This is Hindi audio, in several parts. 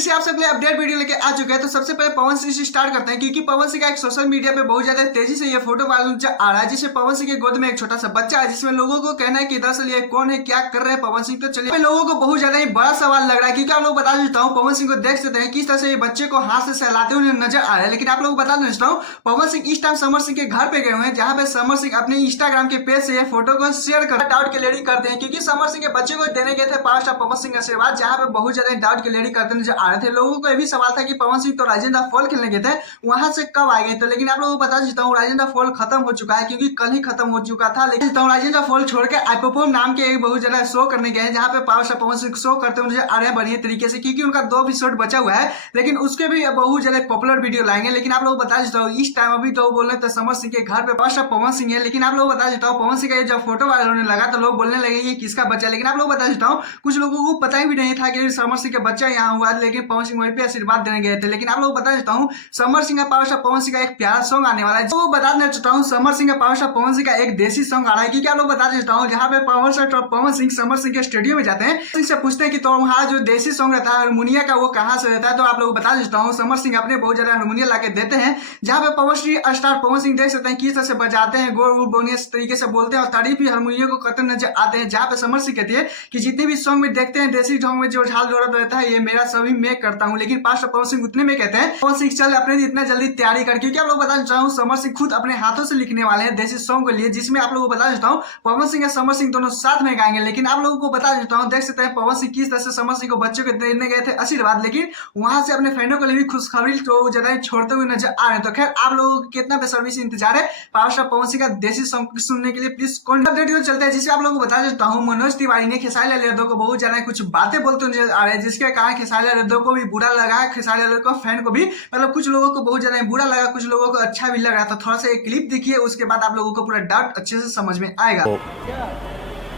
फिर से आप सबके लिए अपडेट वीडियो लेके आ चुके हैं। तो सबसे पहले पवन सिंह से स्टार्ट करते हैं, क्योंकि पवन सिंह का एक सोशल मीडिया पे बहुत ज्यादा तेजी से ये फोटो वायरल आ रहा है, जिसमें पवन सिंह की गोद में एक छोटा सा बच्चा है, जिसमें लोगों को कहना है कि दरअसल ये कौन है, क्या कर रहे हैं पवन सिंह। तो चलिए, लोगों को बहुत ज्यादा बड़ा सवाल लग रहा है, क्योंकि आप लोग बता देता हूँ पवन सिंह को देख सकते हैं किस तरह से ये बच्चे को हाथ से सहलाते हुए नजर आ रहा है। लेकिन आप लोग बता देता हूँ पवन सिंह इस टाइम समर सिंह के घर पे गए हुए हैं, जहाँ पे समर सिंह अपने इंस्टाग्राम के पेज से ये फोटो को शेयर कर डाउट क्लियरिंग करते हैं, क्योंकि समर सिंह के बच्चे को देने गए थे पावर स्टार पवन सिंह आशीर्वाद, जहाँ पे बहुत ज्यादा डाउट क्लियरिंग करते नजर आ रहे थे। लोगों को ये भी सवाल था कि पवन सिंह तो राजेंद्र फॉल खेलने गए थे, वहां से कब आए गए थे। लेकिन आप लोगों को बता देता हूँ राजेंद्र फॉल खत्म हो चुका है, क्योंकि कल ही खत्म हो चुका था। लेकिन राजेंद्र फॉल छोड़ के आईपोपोम नाम के एक बहुत ज्यादा शो करने गए हैं, जहाँ पे power star Pawan Singh show करते हुए आ रहे हैं बढ़िया तरीके से, क्योंकि उनका 2 एपिसोड बचा हुआ है। लेकिन उसके भी बहुत ज्यादा पॉपुलर वीडियो लाएंगे। लेकिन आप लोग बता देता हूँ इस टाइम अभी तो बोल रहे थे समर सिंह के घर पे पावर स्टार पवन सिंह है। लेकिन आप लोग बता देता हूँ पवन सिंह का जब फोटो वायरल होने लगा तो लोग बोलने लगे ये किसका बच्चा। लेकिन आप लोग बता देता हूँ कुछ लोगों को पता भी नहीं था कि समर सिंह का बच्चा यहाँ हुआ, लेकिन पवन सिंह वहीं पे आशीर्वाद देने गए थे। लेकिन आप लोग बता देता हूँ समर सिंह का पावर स्टार पवन सिंह का एक प्यारा सॉन्ग आने वाला है, तो बता देना चाहता हूँ समर सिंह का पावर स्टार पवन सिंह का एक देसी सॉन्ग आ रहा है। क्योंकि आप लोग बता देता हूँ जहाँ पे पावर स्टार पवन सिंह समर सिंह के स्टूडियो में जाते हैं, सिंह से पूछते हैं कि तो वहाँ जो देसी सॉन्ग रहता है हारमोनिया का वो कहाँ से रहता है। तो आप लोग बता देता हूँ समर सिंह अपने बहुत ज्यादा हारमोनिया लाके देते हैं, जहाँ पे पावर स्टार पवन सिंह देख सकते हैं किस तरह से बजाते हैं, गोल गोल बढ़िया तरीके से बोलते हैं और तारीफ भी हारमोनिया को करते नजर आते हैं। जहाँ पे समर सिंह कहती है कि जितने भी सॉन्ग में देखते हैं देसी ढंग में जो झाल जोड़त रहता है ये मेरा सभी मैं करता हूँ। लेकिन पावर स्टार पवन सिंह उतने में कहते हैं पवन सिंह चल अपने इतना जल्दी तैयारी कर, क्योंकि आप लोग बता देता हूँ समर सिंह खुद अपने हाथों से लिखने वाले हैं देसी सॉन्ग के लिए, जिसमें आप लोगों को बता देता हूँ पवन सिंह और समर सिंह दोनों साथ में गाएंगे। लेकिन आप लोगों को बता देता हूँ देख सकते हैं पवन सिंह किस तरह से समर सिंह को बच्चों को देने गए थे आशीर्वाद, लेकिन वहां से अपने फैनों के लिए भी खुशखबरी तो ज्यादा छोड़ते हुए नजर आ रहे हैं। तो खैर आप लोगों को कितना बेसब्री से इंतजार है पावर स्टार पवन सिंह का देसी सॉन्ग सुनने के लिए, प्लीज कौन अपडेट चलता है। जिसे आप लोगों को बता देता हूँ मनोज तिवारी ने खेसारी लाल यादव को बहुत ज्यादा कुछ बातें बोलते हुए नजर आ रहे हैं, जिसके कारण खेसारी लाल यादव को भी बुरा लगा, खेसारी लाल को फैन को भी, मतलब कुछ लोगों को बहुत ज्यादा बुरा लगा, कुछ लोगों को अच्छा भी लग रहा था। थोड़ा सा एक क्लिप देखिए, उसके बाद आप लोगों को पूरा डाउट अच्छे से समझ में आएगा।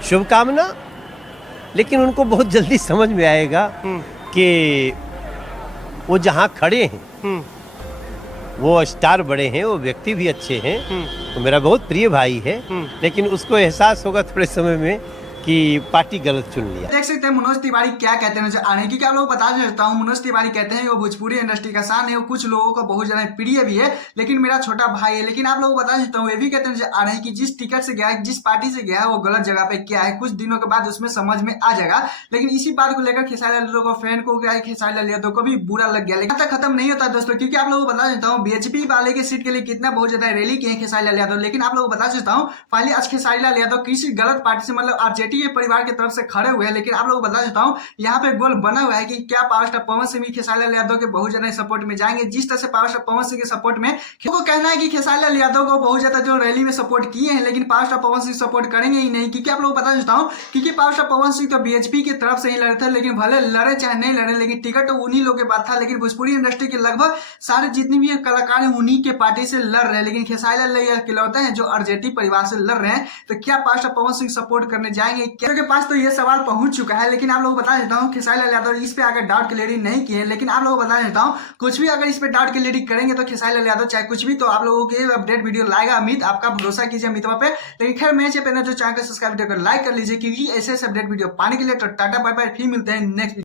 शुभकामना, लेकिन उनको बहुत जल्दी समझ में आएगा कि वो जहाँ खड़े हैं वो स्टार बड़े हैं, वो व्यक्ति भी अच्छे हैं, तो मेरा बहुत प्रिय भाई है। लेकिन उसको एहसास होगा थोड़े समय में कि पार्टी गलत चुन लिया। देख सकते हैं मनोज तिवारी क्या कहते हैं नजर आ रहे हैं, क्योंकि आप लोग बता देता हूँ मनोज तिवारी कहते हैं वो भोजपुरी इंडस्ट्री का शान है, वो कुछ लोगों को बहुत ज्यादा प्रिय भी है, लेकिन मेरा छोटा भाई है। लेकिन आप लोग बता देता हूँ ये भी कहते नजर आ रहे हैं कि जिस टिकट से गया है, जिस पार्टी से गया है वो गलत जगह पे क्या है, कुछ दिनों के बाद उसमें समझ में आ जाएगा। लेकिन इसी बात को लेकर खेसारी लाल यादव को फैन को क्या खेसारी लाल यादव को भी बुरा लग गया। लेकिन खत्म नहीं होता दोस्तों, क्योंकि आप लोगों को बता देता हूँ बीजेपी वाले की सीट के लिए कितना बहुत ज्यादा रैली किए खेसारी लाल यादव। लेकिन आप लोगों को बता देता हूँ फाइनली आज खेसारी लाल यादव किसी गलत पार्टी से, मतलब आरजेडी के परिवार की तरफ से खड़े हुए हैं। लेकिन आप लोगों को बता देता हूं यहाँ पे गोल बना हुआ है कि क्या पावर स्टार पवन सिंह भी खेसारी लाल यादव के बहुत ज्यादा सपोर्ट में जाएंगे, जिस तरह से पावर स्टार पवन सिंह के सपोर्ट में को कहना है कि खेसारी लाल यादव को बहुत ज्यादा जो रैली में सपोर्ट किए हैं, लेकिन power star Pawan Singh support करेंगे ही नहीं। क्योंकि आप लोग बता देता हूँ क्योंकि पावर स्टार पवन सिंह तो बीएचपी की तरफ से ही लड़े थे, लेकिन भले लड़े चाहे नहीं लड़े, लेकिन टिकट तो उन्हीं लोगों के पास था। लेकिन भोजपुरी इंडस्ट्री के लगभग सारे जितने भी कलाकार हैं उन्हीं के पार्टी से लड़ रहे हैं, लेकिन खेसारी लाल इकलौते हैं जो आरजेडी परिवार से लड़ रहे हैं। तो क्या power star Pawan Singh support करने जाएंगे के पास, तो ये सवाल पहुंच चुका है। लेकिन आप लोग बता देता हूँ खेसारी लाल यादव इस पे अगर डाउट क्लियरिंग नहीं किए, लेकिन आप लोग बता देता हूँ कुछ भी अगर इस पे डाउट क्लियरिंग करेंगे तो खेसारी लाल यादव चाहे कुछ भी, तो आप लोगों के अपडेट वीडियो लाएगा। अमित आपका भरोसा कीजिए अमितवा पे। लेकिन खैर मैं जो चैनल को सब्सक्राइब कर लाइक कर लीजिए, क्योंकि ऐसे अपडेट वीडियो पाने के लिए। तो टाटा बाय बाय, फिर मिलते हैं नेक्स्ट।